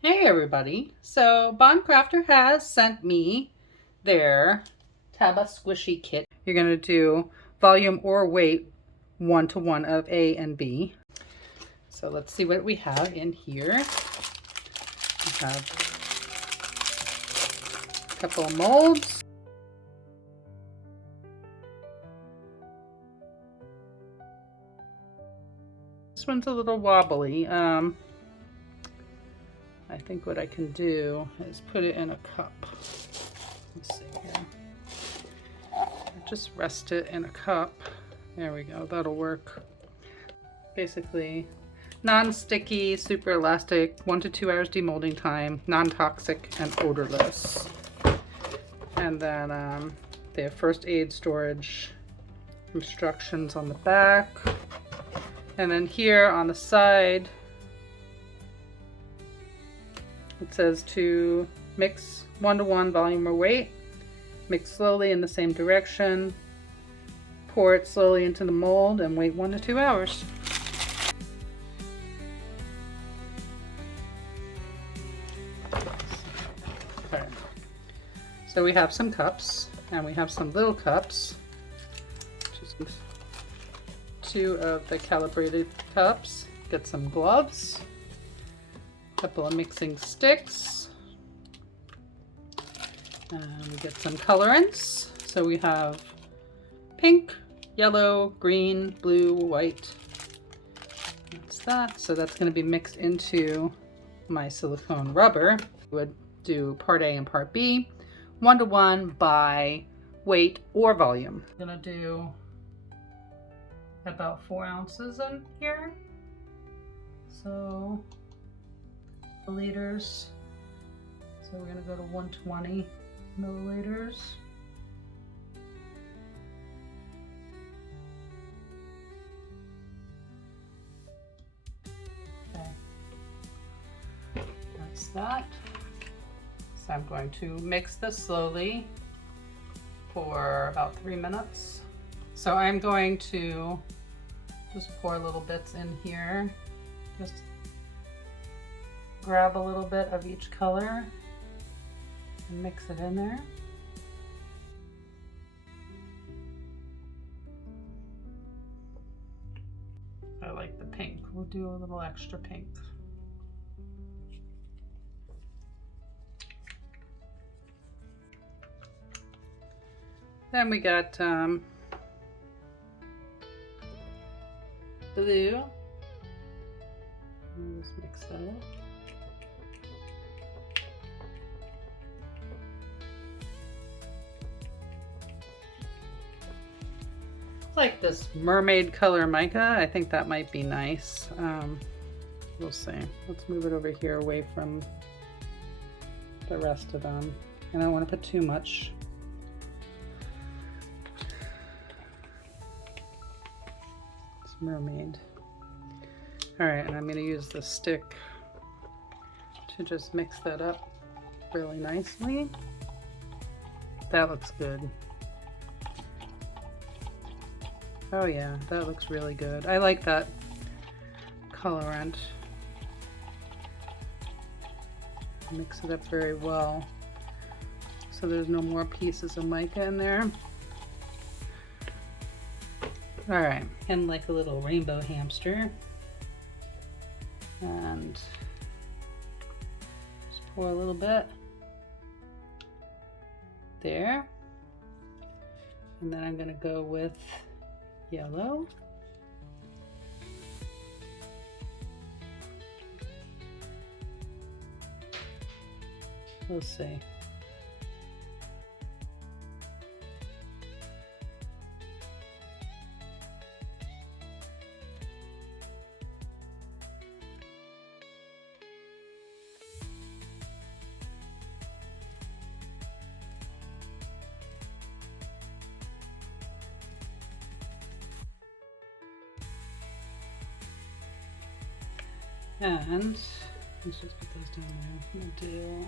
Hey everybody, so Craftor has sent me their Taba squishy kit. You're going to do volume or weight 1-to-1 of A and B. So let's see what we have in here. We have a couple of molds. This one's a little wobbly. I think what I can do is put it in a cup. Let's see here. Just rest it in a cup. There we go, that'll work. Basically, non-sticky, super elastic, 1 to 2 hours demolding time, non-toxic and odorless. And then they have first aid storage instructions on the back. And then here on the side, it says to mix 1-to-1 volume or weight, mix slowly in the same direction, pour it slowly into the mold, and wait 1 to 2 hours. Okay. So we have some cups, and we have some little cups. Just 2 of the calibrated cups. Get some gloves. Couple of mixing sticks, and we get some colorants. So we have pink, yellow, green, blue, white. That's that. So that's going to be mixed into my silicone rubber. We would do part A and part B, 1-to-1 by weight or volume. I'm going to do about 4 ounces in here. So milliliters. So we're going to go to 120 milliliters. Okay. That's that. So I'm going to mix this slowly for about 3 minutes. So I'm going to just pour little bits in here. Just grab a little bit of each color and mix it in there. I like the pink. We'll do a little extra pink. Then we got blue. Just mix that up. Like this mermaid color mica. I think that might be nice. We'll see. Let's move it over here away from the rest of them. And I don't want to put too much. It's mermaid. All right, and I'm going to use the stick to just mix that up really nicely. That looks good. Oh yeah, that looks really good. I like that colorant. Mix it up very well so there's no more pieces of mica in there. All right, and like a little rainbow hamster. And just pour a little bit there. And then I'm gonna go with yellow. We'll see. And let's just put those down there. I'm gonna do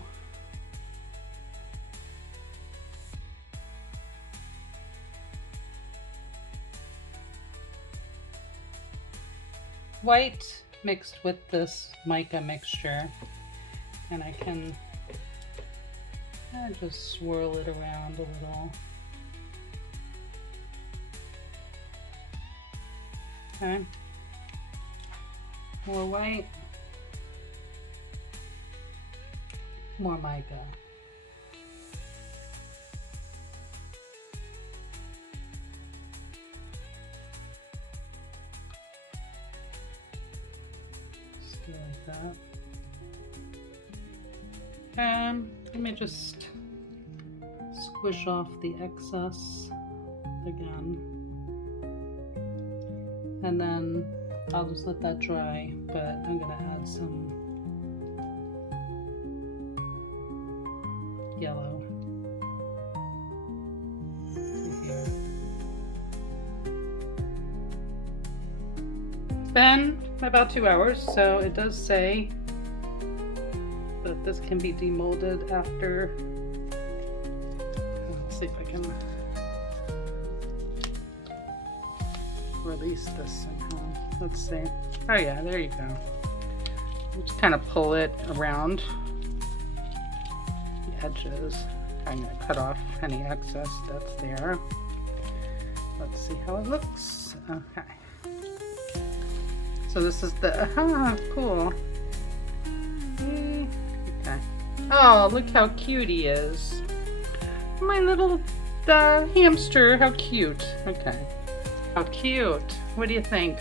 white mixed with this mica mixture. and I can just swirl it around a little. Okay. More white. More mica. Just do like that. And let me just squish off the excess again. And then I'll just let that dry, but I'm gonna add some yellow to here. It's been about 2 hours, so it does say that this can be demolded after. Let's see if I can release this somehow. Let's see. Oh yeah, there you go. Just kind of pull it around the edges. I'm going to cut off any excess that's there. Let's see how it looks. Okay. So this is the, cool. Okay. Oh, look how cute he is. My little hamster, how cute. Okay. How cute. What do you think?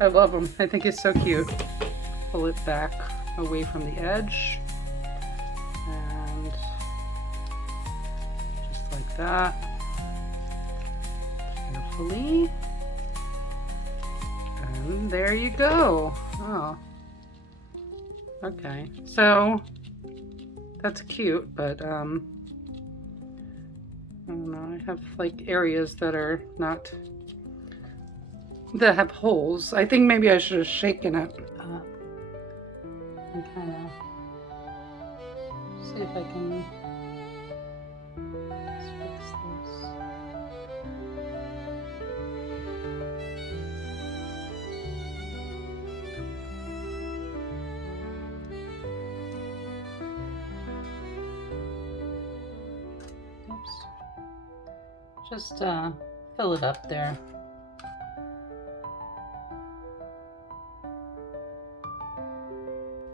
I love him. I think he's so cute. Pull it back away from the edge. And just like that. Carefully. And there you go. Oh. Okay. So that's cute, but I don't know. I have like areas that are not, that have holes. I think maybe I should have shaken it up and kind of see if I can fix this. Oops. Just fill it up there.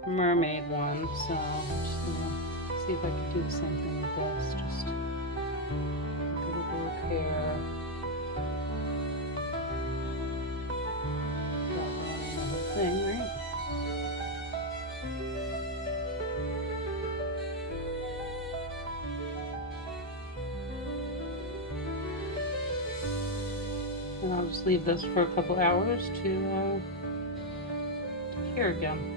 Mermaid one, so I'm just gonna see if I can do the same thing with this. Just a little hair. Got one other thing, right? And I'll just leave this for a couple hours to cure again.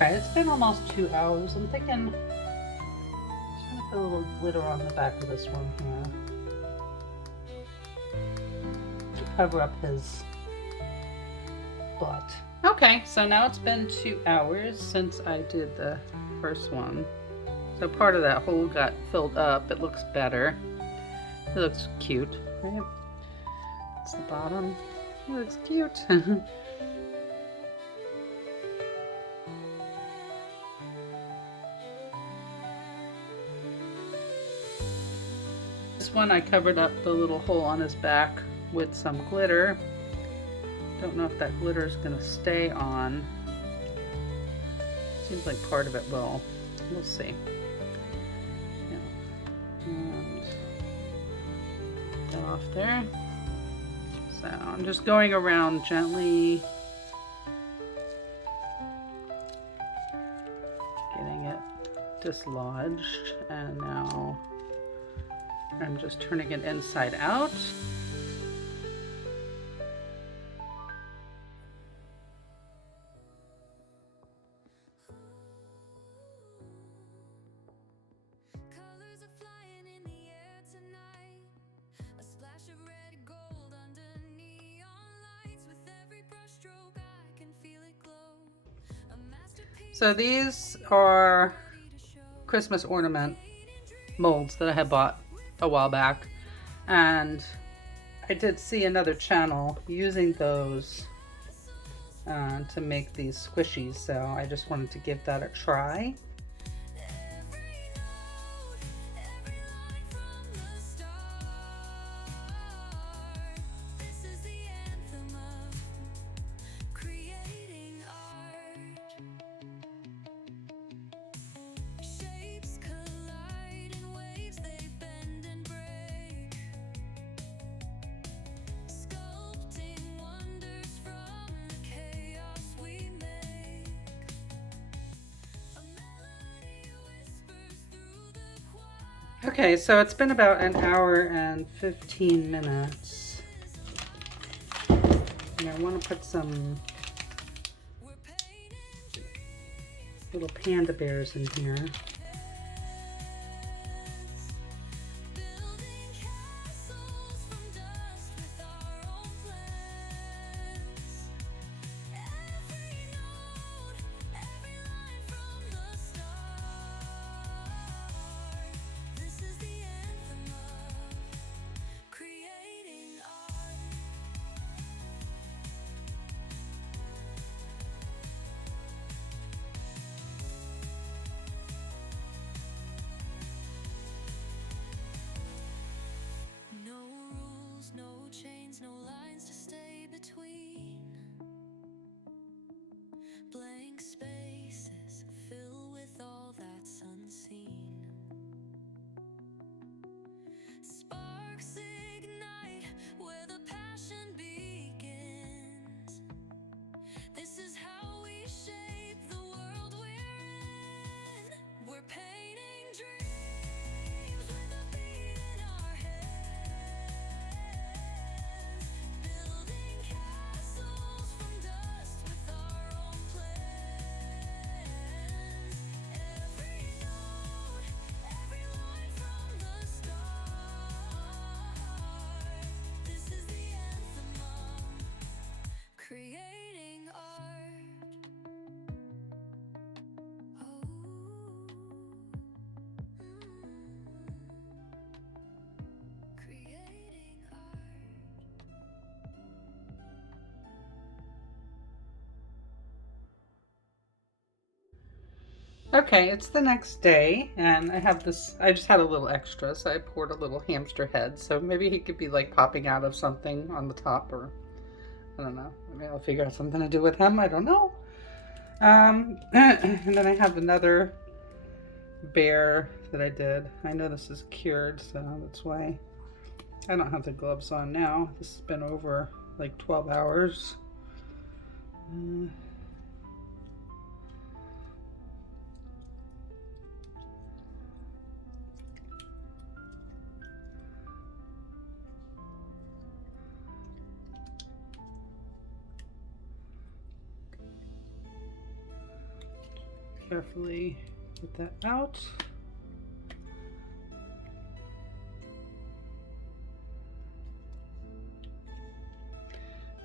Alright, it's been almost 2 hours. I'm thinking I'm just gonna put a little glitter on the back of this one here to cover up his butt. Okay, so now it's been 2 hours since I did the first one. So part of that hole got filled up. It looks better. It looks cute, right? It's the bottom. It looks cute. This one I covered up the little hole on his back with some glitter. Don't know if that glitter is going to stay on. Seems like part of it will. We'll see. Yeah. And go off there. So I'm just going around gently, getting it dislodged, and now I'm just turning it inside out. Colors are flying in the air tonight. So these are Christmas ornament molds that I had bought a while back, and I did see another channel using those to make these squishies, so I just wanted to give that a try. Okay, so it's been about an hour and 15 minutes. And I want to put some little panda bears in here. No lines to stay between. Blank spaces fill with all that's unseen. Sparks ignite where the passion begins. This is how we shape the world we're in. We're painting dreams with a beat in our heads. Building castles from dust with our own plans. Every note, every line from the start. This is the anthem of creating art. Oh, creating art. Okay, it's the next day, and I have this, I just had a little extra, so I poured a little hamster head, so maybe he could be like popping out of something on the top, or I don't know, maybe I'll figure out something to do with him, I don't know. And then I have another bear that I did. I know this is cured, so that's why I don't have the gloves on now. This has been over like 12 hours. Carefully get that out.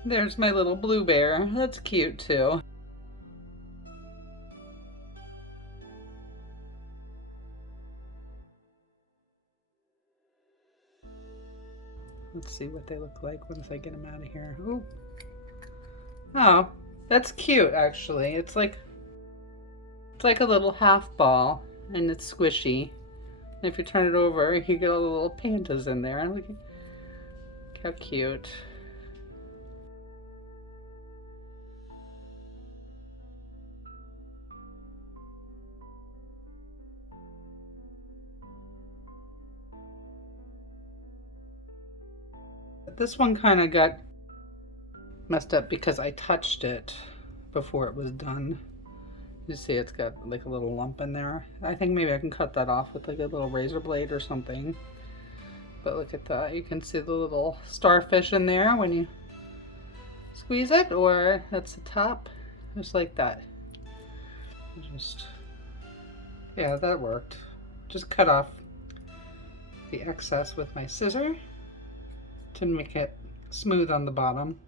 There's my little blue bear. That's cute too. Let's see what they look like once I get them out of here. Ooh. Oh, that's cute actually. It's like a little half ball, and it's squishy. And if you turn it over, you get all the little pandas in there. Look how cute. This one kind of got messed up because I touched it before it was done. You see it's got like a little lump in there. I think maybe I can cut that off with like a little razor blade or something. But look at that. You can see the little starfish in there when you squeeze it, or that's the top. Just like that. Yeah, that worked. Just cut off the excess with my scissor to make it smooth on the bottom.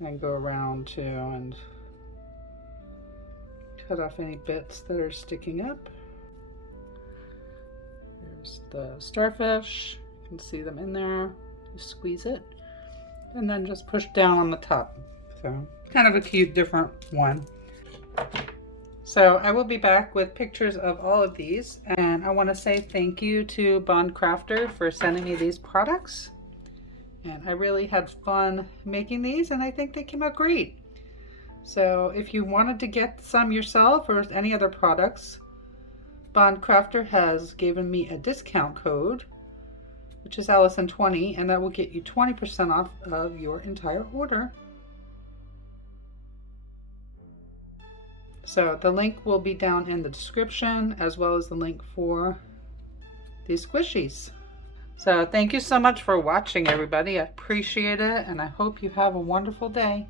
And go around too and cut off any bits that are sticking up. Here's the starfish. You can see them in there. You squeeze it and then just push down on the top. So kind of a cute different one. So I will be back with pictures of all of these, and I want to say thank you to Craftor for sending me these products. And I really had fun making these, and I think they came out great. So if you wanted to get some yourself or any other products, Craftor has given me a discount code, which is Allison20, and that will get you 20% off of your entire order. So the link will be down in the description, as well as the link for these squishies. So thank you so much for watching, everybody. I appreciate it, and I hope you have a wonderful day.